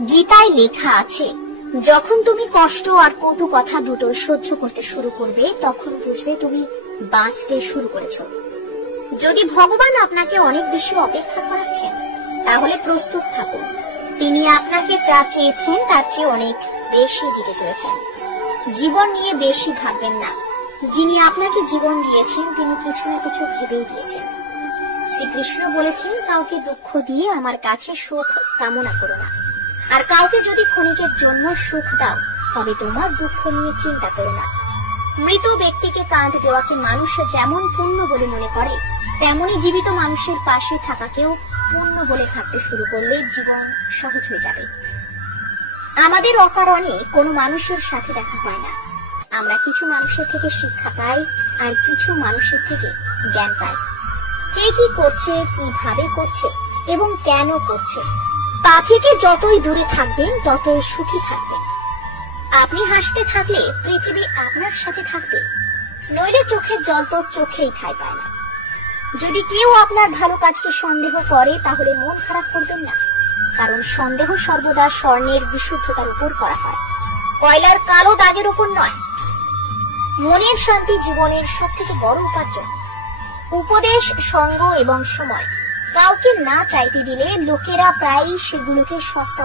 গীতায় লেখা আছে, যখন তুমি কষ্ট আর কটু কথা দুটো সহ্য করতে শুরু করবে তখন বুঝবে তুমি বাঁচতে শুরু করেছো। যদি ভগবান আপনাকে অনেক বেশি অপেক্ষা করাচ্ছেন তাহলে প্রস্তুত থাকুন, তিনি আপনাকে যা চেয়েছেন তার চেয়ে অনেক বেশি দিতে চলেছেন। জীবন নিয়ে বেশি ভাববেন না, যিনি আপনাকে জীবন দিয়েছেন তিনি কিছু না কিছু ভেবেই দিয়েছেন। শ্রীকৃষ্ণ বলেছেন, কাউকে দুঃখ দিয়ে আমার কাছে সুখ কামনা করো না, আর কাউকে যদি ক্ষণিকের জন্য সুখ দাও তবে তোমার দুঃখ নিয়ে চিন্তা করো না। মৃত ব্যক্তিকে কাঁধ দেওয়াকে মানুষ যেমন পুণ্য বলে মনে করে, তেমনি জীবিত মানুষের পাশে থাকাকেও পুণ্য বলে ভাবতে শুরু করলে জীবন সহজ হয়ে যাবে। আমাদের অকারণে কোনো মানুষের সাথে দেখা হয় না, আমরা কিছু মানুষের থেকে শিক্ষা পাই আর কিছু মানুষের থেকে জ্ঞান পাই। কে কি করছে, কিভাবে করছে এবং কেন করছে তা থেকে যতই দূরে থাকবেন ততই সুখী থাকবেন। আপনি হাসতে থাকলে পৃথিবী আপনার সাথে থাকবে, নইলে চোখের জল তো চোখেই ঠাঁই পায় না। যদি কেউ আপনার ভালো কাজকে সন্দেহ করে তাহলে মন খারাপ করবেন না, কারণ সন্দেহ সর্বদা স্বর্ণের বিশুদ্ধতার উপর করা হয়, কয়লার কালো দাগের উপর নয়। মনের শান্তি জীবনের সব থেকে বড় উপার্জন। উপদেশ, সঙ্গ এবং সময় কাউকে না চাইতে দিলে লোকেরা প্রায়ই সেগুলোকে সস্তা